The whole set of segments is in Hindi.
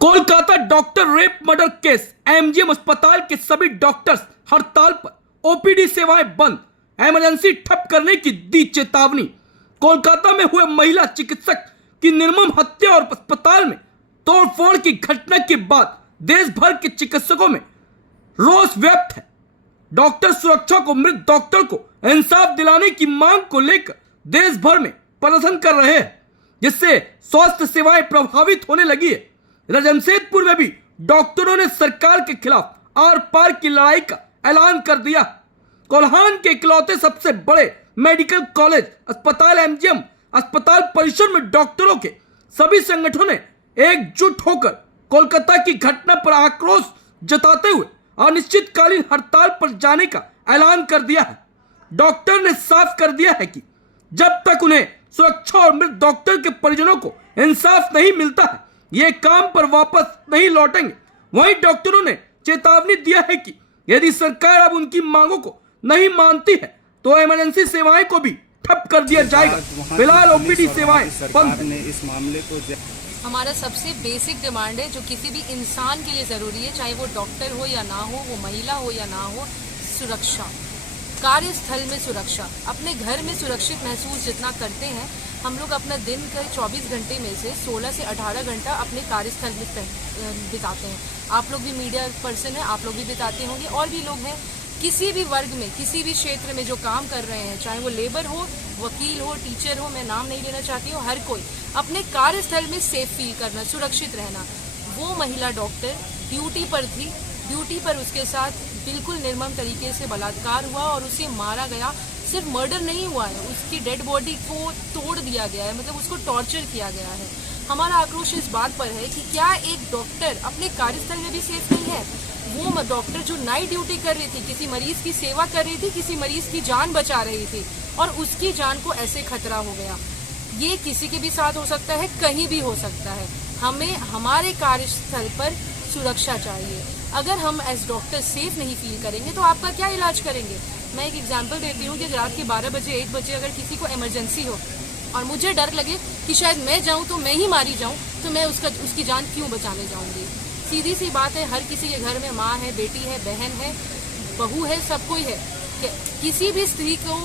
Kolkata doctor rape murder case. MGM अस्पताल के सभी डॉक्टर्स हड़ताल पर, ओपीडी सेवाएं बंद, इमरजेंसी ठप करने की दी चेतावनी। कोलकाता में हुए महिला चिकित्सक की निर्मम हत्या और अस्पताल में तोड़फोड़ की घटना के बाद देश भर के चिकित्सकों में रोष व्यक्त है। डॉक्टर सुरक्षा को, मृत डॉक्टर को इंसाफ दिलाने की मांग को लेकर देश भर में प्रदर्शन कर रहे हैं, जिससे स्वास्थ्य सेवाएं प्रभावित होने लगी है। जमशेदपुर में भी डॉक्टरों ने सरकार के खिलाफ आर पार की लड़ाई का ऐलान कर दिया। कोल्हान के इकलौते सबसे बड़े मेडिकल कॉलेज अस्पताल एमजीएम अस्पताल परिसर में डॉक्टरों के सभी संगठनों ने एकजुट होकर कोलकाता की घटना पर आक्रोश जताते हुए अनिश्चितकालीन हड़ताल पर जाने का ऐलान कर दिया है। डॉक्टर ने साफ कर दिया है कि जब तक उन्हें सुरक्षा और मृत डॉक्टर के परिजनों को इंसाफ नहीं मिलता है, ये काम पर वापस नहीं लौटेंगे। वहीं डॉक्टरों ने चेतावनी दिया है कि यदि सरकार अब उनकी मांगों को नहीं मानती है तो इमरजेंसी सेवाएं को भी ठप कर दिया जाएगा। फिलहाल ओपीडी सेवाएं बंद ने इस मामले को हमारा सबसे बेसिक डिमांड है जो किसी भी इंसान के लिए ज़रूरी है, चाहे वो डॉक्टर हो या ना हो, वो महिला हो या ना हो, सुरक्षा, कार्यस्थल में सुरक्षा। अपने घर में सुरक्षित महसूस जितना करते हैं, हम लोग अपना दिन का 24 घंटे में से 16 से 18 घंटा अपने कार्यस्थल में बिताते हैं। आप लोग भी मीडिया पर्सन हैं, आप लोग भी बिताते होंगे, और भी लोग हैं। किसी भी वर्ग में, किसी भी क्षेत्र में जो काम कर रहे हैं, चाहे वो लेबर हो, वकील हो, टीचर हो, मैं नाम नहीं लेना चाहती हूँ, हर कोई अपने कार्यस्थल में सेफ फील करना, सुरक्षित रहना। वो महिला डॉक्टर ड्यूटी पर थी, ड्यूटी पर उसके साथ बिल्कुल निर्मम तरीके से बलात्कार हुआ और उसे मारा गया। सिर्फ मर्डर नहीं हुआ है, उसकी डेड बॉडी को तोड़ दिया गया है, मतलब उसको टॉर्चर किया गया है। हमारा आक्रोश इस बात पर है कि क्या एक डॉक्टर अपने कार्यस्थल में भी सेफ नहीं है? वो डॉक्टर जो नाइट ड्यूटी कर रही थी, किसी मरीज की सेवा कर रही थी, किसी मरीज की जान बचा रही थी, और उसकी जान को ऐसे खतरा हो गया। ये किसी के भी साथ हो सकता है, कहीं भी हो सकता है। हमें हमारे कार्यस्थल पर सुरक्षा चाहिए। अगर हम एज डॉक्टर सेफ नहीं फील करेंगे तो आपका क्या इलाज करेंगे? मैं एक एग्जांपल देती हूँ कि रात के 12 बजे 1 बजे अगर किसी को इमरजेंसी हो और मुझे डर लगे कि शायद मैं जाऊँ तो मैं ही मारी जाऊँ, तो मैं उसकी जान क्यों बचाने जाऊँगी? सीधी सी बात है, हर किसी के घर में माँ है, बेटी है, बहन है, बहू है, सब कोई है। किसी भी स्त्री को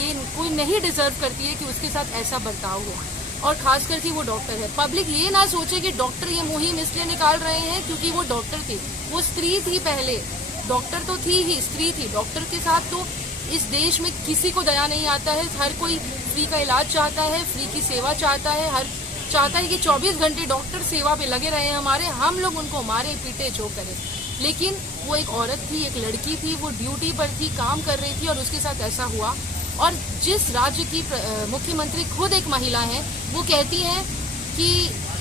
ये कोई नहीं डिजर्व करती है कि उसके साथ ऐसा बर्ताव हो, और खास करके वो डॉक्टर है। पब्लिक ये ना सोचे कि डॉक्टर ये मुहिम इसलिए निकाल रहे हैं क्योंकि वो डॉक्टर थी, वो स्त्री थी। पहले डॉक्टर तो थी ही, स्त्री थी। डॉक्टर के साथ तो इस देश में किसी को दया नहीं आता है। हर कोई फ्री का इलाज चाहता है, फ्री की सेवा चाहता है, हर चाहता है कि 24 घंटे डॉक्टर सेवा पे लगे रहे हमारे, हम लोग उनको मारे पीटे जो करें। लेकिन वो एक औरत थी, एक लड़की थी, वो ड्यूटी पर थी, काम कर रही थी, और उसके साथ ऐसा हुआ। और जिस राज्य की मुख्यमंत्री खुद एक महिला है, वो कहती हैं कि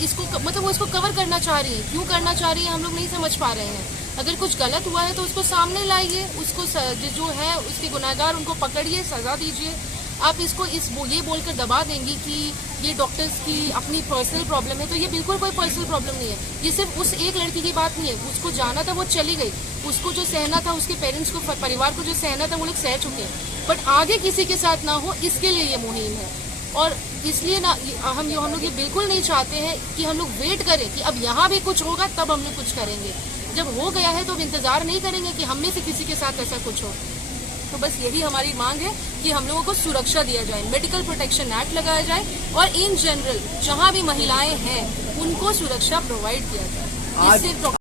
इसको मतलब वो इसको कवर करना चाह रही है। क्यों करना चाह रही है हम लोग नहीं समझ पा रहे हैं। अगर कुछ गलत हुआ है तो उसको सामने लाइए, उसको जो है उसके गुनहगार उनको पकड़िए, सजा दीजिए। आप इसको ये बोलकर दबा देंगी कि ये डॉक्टर्स की अपनी पर्सनल प्रॉब्लम है, तो ये बिल्कुल कोई पर्सनल प्रॉब्लम नहीं है। ये सिर्फ उस एक लड़की की बात नहीं है। उसको जाना था, वो चली गई, उसको जो सहना था, उसके पेरेंट्स को, परिवार को जो सहना था, वो लोग सह चुके हैं। बट आगे किसी के साथ ना हो, इसके लिए ये मुहिम है। और इसलिए ना हम लोग ये बिल्कुल नहीं चाहते हैं कि हम लोग वेट करें कि अब यहाँ भी कुछ होगा तब हम लोग कुछ करेंगे। जब हो गया है तो अब इंतजार नहीं करेंगे कि हम में से किसी के साथ ऐसा कुछ हो। तो बस यही हमारी मांग है कि हम लोगों को सुरक्षा दिया जाए, मेडिकल प्रोटेक्शन एक्ट लगाया जाए, और इन जनरल जहाँ भी महिलाएं हैं उनको सुरक्षा प्रोवाइड किया जाए।